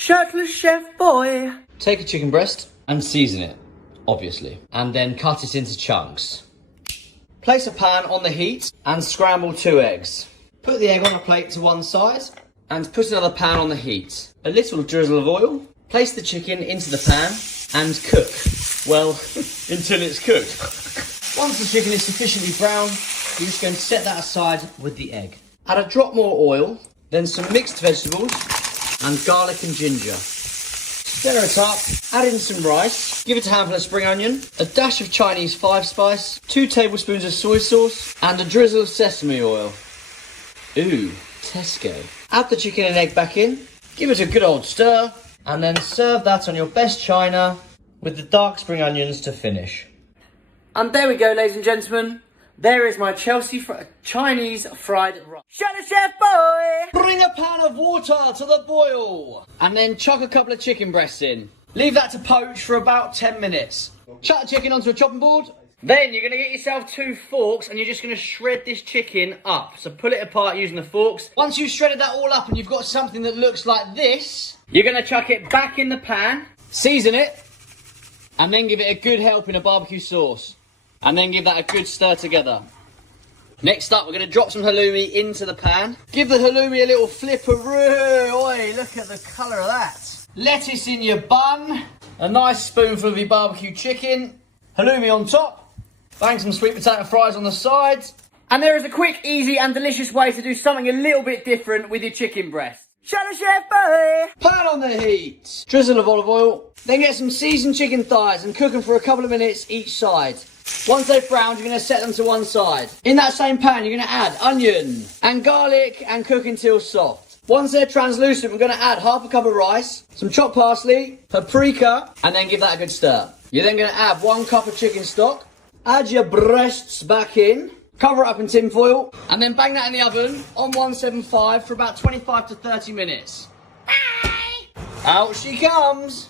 Shirtless chef boy. Take a chicken breast and season it, obviously, and then cut it into chunks. Place a pan on the heat and scramble 2 eggs. Put the egg on a plate to one side and put another pan on the heat. A little drizzle of oil. Place the chicken into the pan and cook. Well, until it's cooked. Once the chicken is sufficiently brown, you're just going to set that aside with the egg. Add a drop more oil, then some mixed vegetables and garlic and ginger. Stir it up, add in some rice, give it a handful of spring onion, a dash of Chinese 5-spice, 2 tablespoons of soy sauce, and a drizzle of sesame oil. Ooh, Tesco. Add the chicken and egg back in, give it a good old stir, and then serve that on your best china with the dark spring onions to finish. And there we go, ladies and gentlemen. There is my Chinese fried rice. Shirtless chef boy. Bring a pan of water to the boil, and then chuck a couple of chicken breasts in. Leave that to poach for about 10 minutes. Chuck the chicken onto a chopping board. Then you're going to get yourself 2 forks and you're just going to shred this chicken up. So pull it apart using the forks. Once you've shredded that all up and you've got something that looks like this, you're going to chuck it back in the pan, season it, and then give it a good helping of barbecue sauce. And then give that a good stir together. Next up, we're going to drop some halloumi into the pan. Give the halloumi a little flipperoo. Oi, look at the colour of that. Lettuce in your bun. A nice spoonful of your barbecue chicken. Halloumi on top. Bang some sweet potato fries on the sides. And there is a quick, easy and delicious way to do something a little bit different with your chicken breast. Shirtless chef boy. Pan on the heat. Drizzle of olive oil. Then get some seasoned chicken thighs and cook them for a couple of minutes each side. Once they've browned, you're going to set them to one side. In that same pan, you're going to add onion and garlic and cook until soft. Once they're translucent, we're going to add half a cup of rice, some chopped parsley, paprika, and then give that a good stir. You're then going to add 1 cup of chicken stock, add your breasts back in, cover it up in tin foil, and then bang that in the oven on 175 for about 25 to 30 minutes. Out she comes.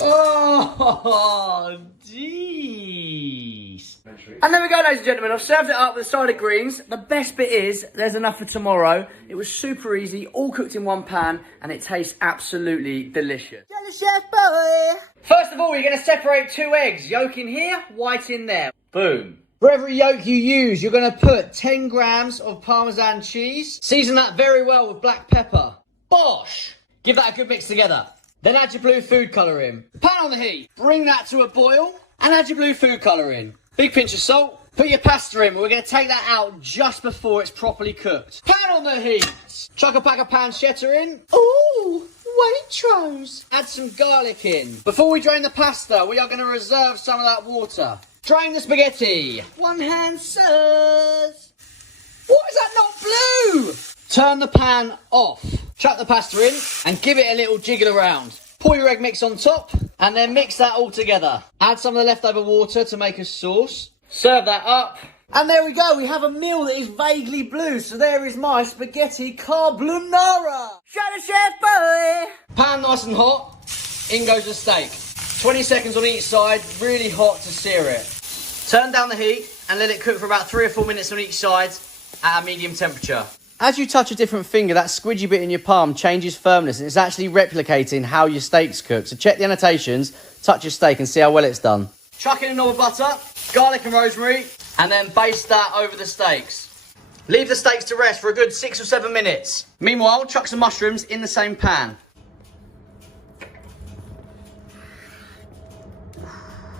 Oh, jeez. And there we go, ladies and gentlemen. I've served it up with a side of greens. The best bit is there's enough for tomorrow. It was super easy, all cooked in one pan, and it tastes absolutely delicious. Shirtless chef boy. First of all, you're going to separate 2 eggs. Yolk in here, white in there. Boom. For every yolk you use, you're going to put 10 grams of Parmesan cheese. Season that very well with black pepper. Bosh! Give that a good mix together. Then add your blue food colour in. Pan on the heat. Bring that to a boil and add your blue food colour in. Big pinch of salt. Put your pasta in. We're going to take that out just before it's properly cooked. Pan on the heat. Chuck a pack of pancetta in. Ooh, Waitrose. Add some garlic in. Before we drain the pasta, we are going to reserve some of that water. Drain the spaghetti. One hand serves. What is that not blue? Turn the pan off. Chuck the pasta in and give it a little jiggle around. Pour your egg mix on top and then mix that all together. Add some of the leftover water to make a sauce. Serve that up. And there we go, we have a meal that is vaguely blue. So there is my spaghetti carbonara. Shirtless chef boy. Pan nice and hot. In goes the steak. 20 seconds on each side, really hot to sear it. Turn down the heat and let it cook for about 3 or 4 minutes on each side at a medium temperature. As you touch a different finger, that squidgy bit in your palm changes firmness and it's actually replicating how your steak's cooked. So check the annotations, touch your steak and see how well it's done. Chuck in a knob of butter, garlic and rosemary, and then baste that over the steaks. Leave the steaks to rest for a good 6 or 7 minutes. Meanwhile, chuck some mushrooms in the same pan.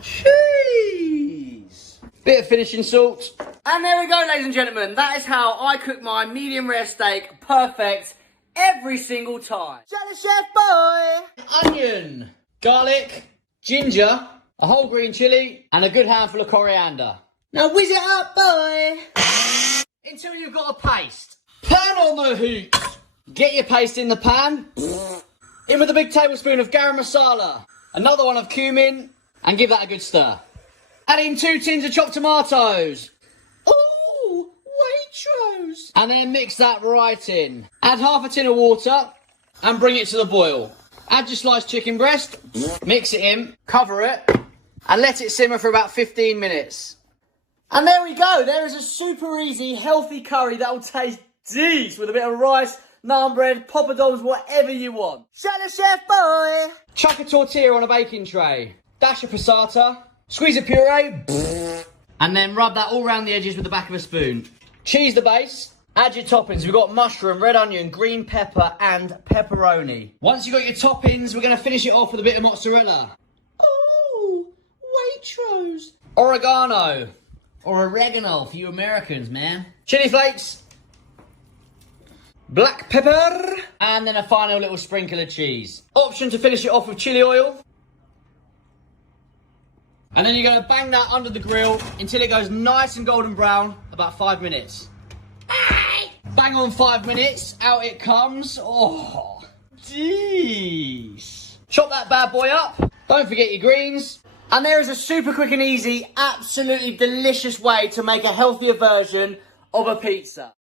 Cheese! Bit of finishing salt. And there we go, ladies and gentlemen. That is how I cook my medium rare steak perfect every single time. Shirtless chef boy. Onion, garlic, ginger, a whole green chilli, and a good handful of coriander. Now whiz it up, boy. Until you've got a paste. Pan on the heat. Get your paste in the pan. In with a big tablespoon of garam masala. Another one of cumin. And give that a good stir. Add in 2 tins of chopped tomatoes. Ooh, Waitrose. And then mix that right in. Add half a tin of water and bring it to the boil. Add your sliced chicken breast. Mix it in. Cover it. And let it simmer for about 15 minutes. And there we go. There is a super easy, healthy curry that will taste decent with a bit of rice, naan bread, poppadoms, whatever you want. Shirtless chef boy. Chuck a tortilla on a baking tray. Dash of passata. Squeeze a puree. And then rub that all around the edges with the back of a spoon. Cheese the base. Add your toppings. We've got mushroom, red onion, green pepper, and pepperoni. Once you've got your toppings, we're going to finish it off with a bit of mozzarella. Ooh, Waitrose. Oregano. Or oregano for you Americans, man. Chili flakes. Black pepper. And then a final little sprinkle of cheese. Option to finish it off with chili oil. And then you're going to bang that under the grill until it goes nice and golden brown, about 5 minutes. Bang on 5 minutes, out it comes. Oh, jeez. Chop that bad boy up. Don't forget your greens. And there is a super quick and easy, absolutely delicious way to make a healthier version of a pizza.